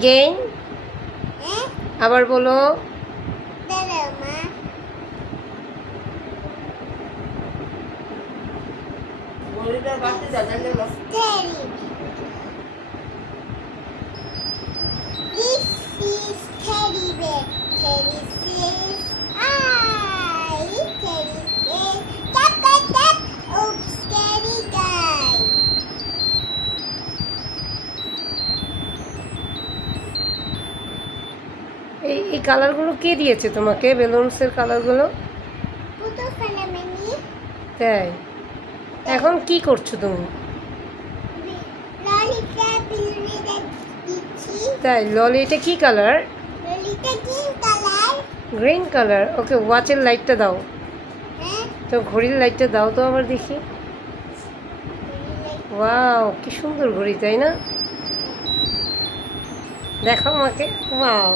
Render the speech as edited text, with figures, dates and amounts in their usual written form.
এগেইন আবার বলো। This is teddy bear. Teddy says I. Teddy says tap tap tap. Oops, teddy guy. এই কালারগুলো কে দিয়েছে তোমাকে? বেলুনসের কালারগুলো? পুতো ফেলামেনি। তাই এখন কি করছো তুমি? ললিটা বেলুনে দিচ্ছি। তাই ললি, এটা কি কালার? ললিটা কি কালার? Green colour. ওকে, ওয়াচের লাইটটা দাও। হ্যাঁ, তো ঘড়ির লাইটটা দাও তো আবার দেখি। ওয়াও, কি সুন্দর ঘড়ি, তাই না? দেখো আমাকে। ওয়াও।